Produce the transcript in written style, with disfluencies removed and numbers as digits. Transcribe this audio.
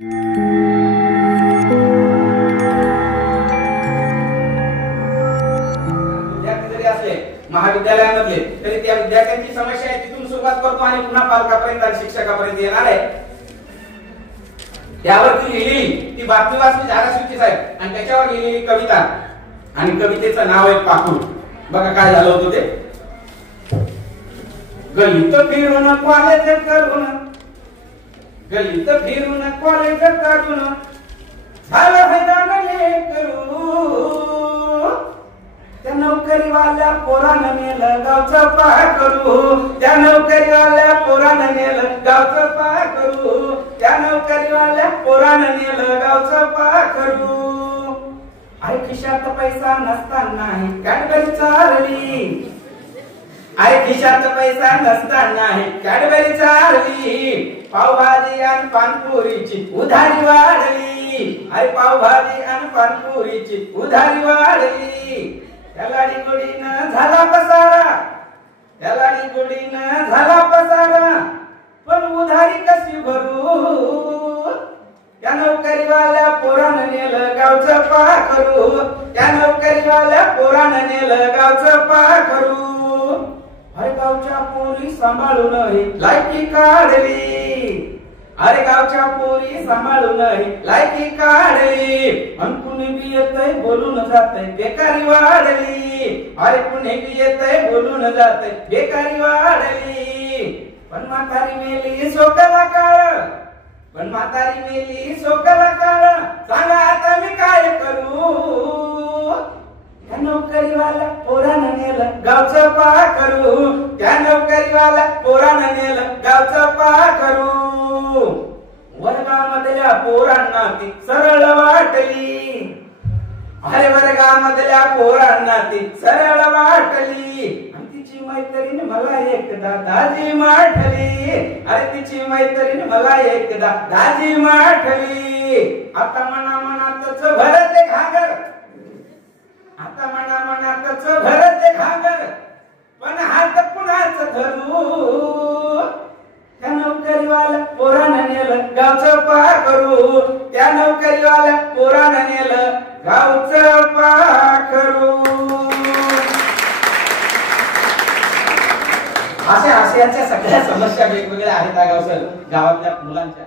विद्यार्थी जरी असले महाविद्यालयामधले तरी त्या विद्यार्थ्यांची समस्या आहे तिथून सुरुवात करतो आणि पुन्हा पालकापर्यंत आणि शिक्षकापर्यंत येणार आहे। त्यावरती लिहिलेली ती बातमी वाचली धाराशिवची साहेब आणि त्याच्यावर लिहिलेली कविता आणि कवितेचं नाव आहे पाखरू। बघा काय झालं होतं ते। गलित फिरून कॉलेज करून गलित फिरून कॉलेज करून झालं हैराण लेकरू त्या नोकरीवाल्या पोरानं नेलं गावचं पाखरू त्या नोकरीवाल्या पोरानं नेलं गावचं पाखरू त्या नोकरीवाल्या पोरानं नेलं गावचं पाखरू आई खिशात पैसा नसताना कॅडबरी चालली आई खिशात पैसा नसताना कॅडबरी चालली पावभाजी आणि पानपुरीची उधारी वाढली आई पावभाजी आणि पानपुरीची उधारी वाढली त्याला डिगोडीनं झाला पसारा त्याला डिगोडीनं झाला पसारा पण उधारी कशी भरू त्या नोकरीवाल्या पोरानं नेलं गावचं पाखरू त्या नोकरीवाल्या पोरानं नेलं गावचं पाखरू अरे गावच्या पोरी सांभाळून लायकी काढली अरे गावच्या पोरी सांभाळून लायकी काढली आणि कुणी बी येतय बोलून जातय बेकारी वाढली अरे कुणी बी येतय बोलून जातय बेकारी वाढली पण म्हातारी मेली सोकला काळ पण म्हातारी मेली सोकला काळ सांगा आता मी काय करू त्या नोकरीवाल्या पोरानं नेलं गावचं पाखरू त्या नोकरीवाल्या पोरानं नेलं गावचं पाखरू वर्गामधल्या पोरांना ती सरळ वाटली अरे वर्गामधल्या पोरांना ती सरळ वाटली आणि तिची मैत्रीण मला एकदा दाजी माठली अरे तिची मैत्रीण मला एकदा दाजी माठली आता मना मनातच भरते घागर आता मना मनातच भरते घागर पण हात कुणाच धरू त्या नोकरीवाल्या पोरानं नेलं गावचं पाखरू त्या नोकरीवाल्या पोरानं नेलं गावचं पाखरू। अशा आशयाच्या सगळ्या समस्या वेगवेगळ्या आहेत गावातल्या मुलांच्या।